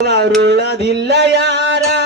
அருளதில்லையாரா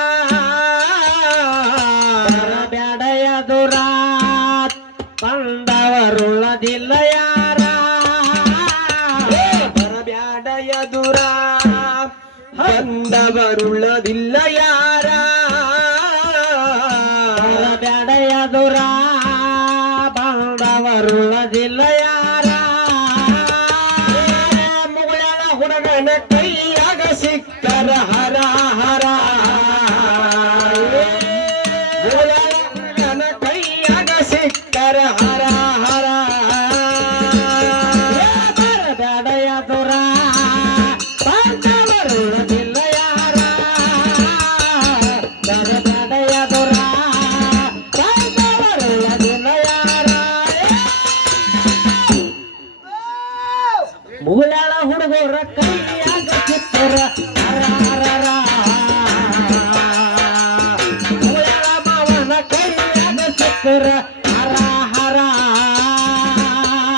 ಹರ ಹರ ಹರ.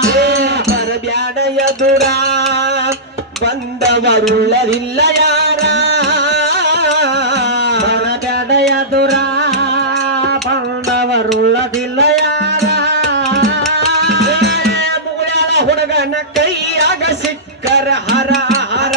ಹರ ಬರಬ್ಯಾಡ ಎದುರ ಬಂದವರುಳ್ಳರಿಲ್ಲ ಯಾರ? ಬರಬ್ಯಾಡ ಎದುರ ಬಂದವರುಳ್ಳದಿಲ್ಲ ಯಾರ? ಮುಗಳ ಹುಡುಗನ ಕೈಯಾಗ ಸಿಕ್ಕರ ಹರ ಹರ.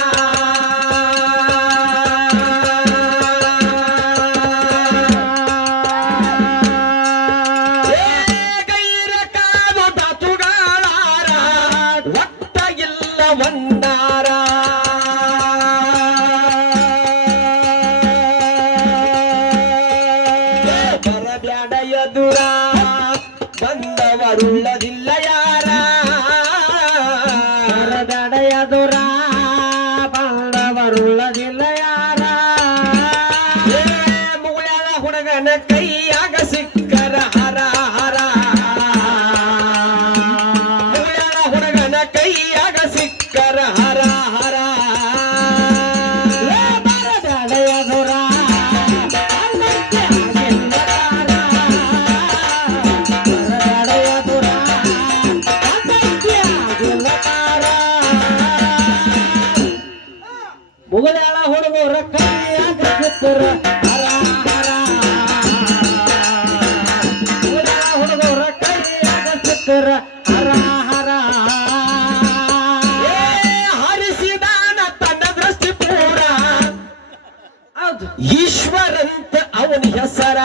కనకయ్యాగ సిక్కర హర. ಈಶ್ವರಂತ ಅವನ ಹೆಸರ.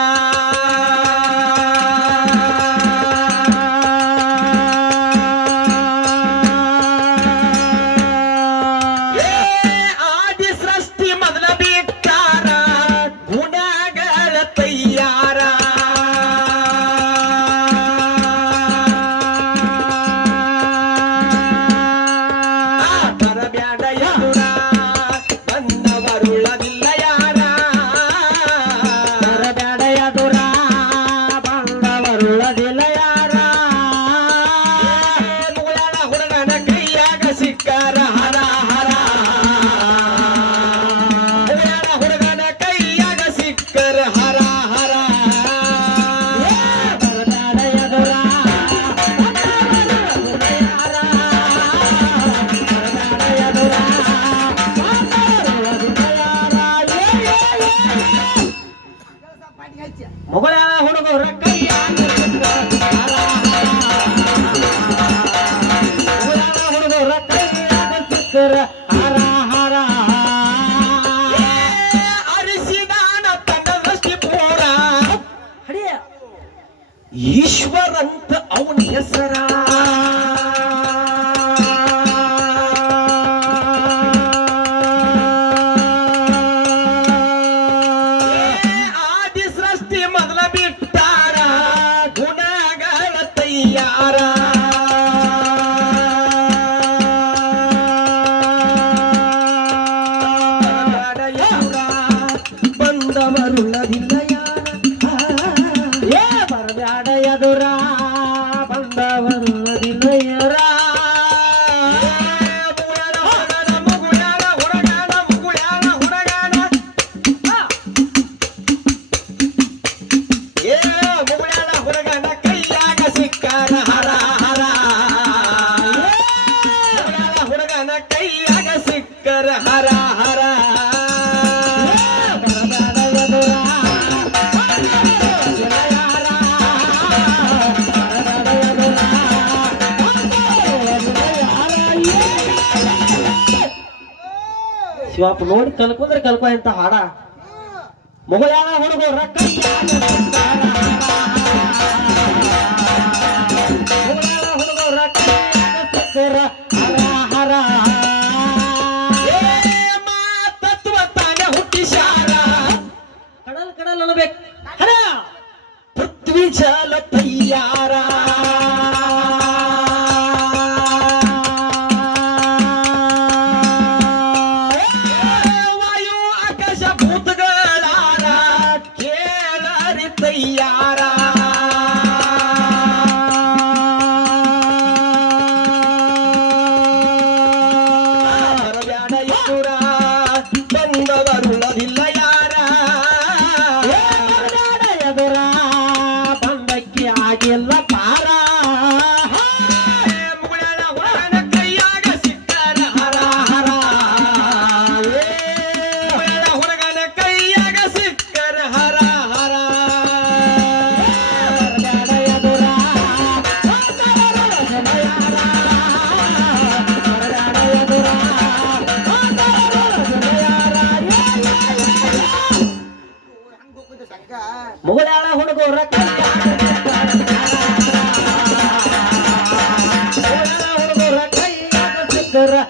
¡Ojalá, Juan Ocorrasca! ಬಂದವರುಳ್ಳದಿಲ್ಲಯ್ಯ ಏ ಬರದಾಡೆಯದುರ ಬಂದವರುಳ್ಳದಿಲ್ಲಯ್ಯರ ಏ ಮುಗುಳಾನ ಹುಡುಗನ ಕೈಯಾಗ ಸಿಕ್ಕಾನ ಹರ ಶಿವಪ್ಪ ನೋಡಿ ಕಲ್ಕೊಂಡ್ರೆ ಕಲ್ಕೊ ಅಂತ ಹಾಡ? ಮಗು ಯಾವ ಹುಡುಗರು ರೊಕ್ಕ ಕಡಲ್ ಕಡಲ್ ಅನ್ಬೇಕು. ಪೃಥ್ವಿ ಚಾರ saudara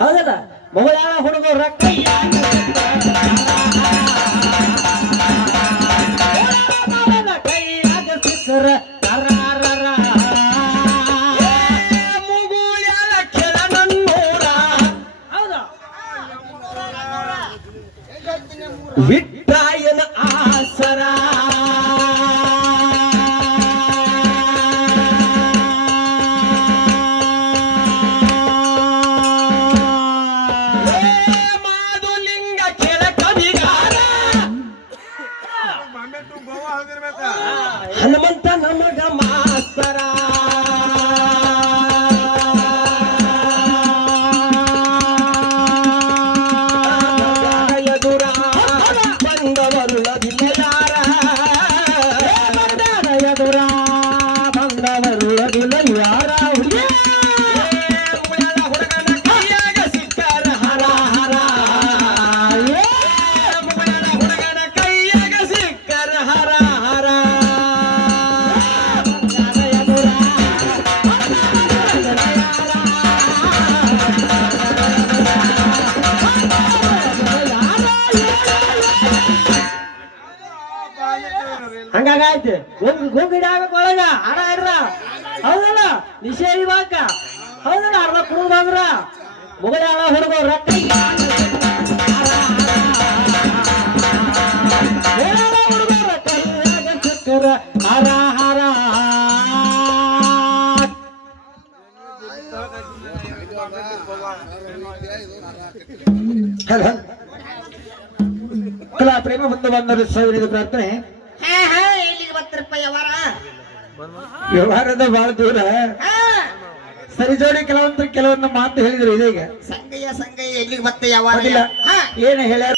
ಹೌದಲ್ಲ? ಮೊಬೈಲ್ ಹುಡುಗ ರಕ್ಕ ಗುಂಗಿಡಿ ಆಗ್ಬೇಕು ಒಳಗ ಹಾಡ ಇರ ಹೌದಲ್ಲ ನಿಷೇಧಿ ಬಾಕ ಹೌದಲ್ಲ ಅರ್ಧ ಕುಡಿದು ಬಂದ್ರ ಮುಗಲಾಳ ಹುಡುಗ ರೊಕ್ಕ ಹುಡುಗ ರೊಕ್ಕ ಹರ ಹರ ಕಲಾ ಪ್ರೇಮ ಬಂದರು ಸಾವಿರದ ಪ್ರಾರ್ಥನೆ ಎಲ್ಲಿಗೆ ಬರ್ತಾರಪ್ಪ ವ್ಯವಹಾರದ ಬಹಳ ದೂರ. ಸರಿ ಜೋಡಿ ಕೆಲವೊಂದು ಕೆಲವೊಂದು ಮಾತು ಹೇಳಿದ್ರು ಇದೀಗ. ಸಂಗಯ್ಯ ಸಂಗಯ್ಯ ಎಲ್ಲಿಗೆ ಮತ್ತೆ ಯಾವ ಏನ್ ಏನು ಹೇಳ್ಯಾರ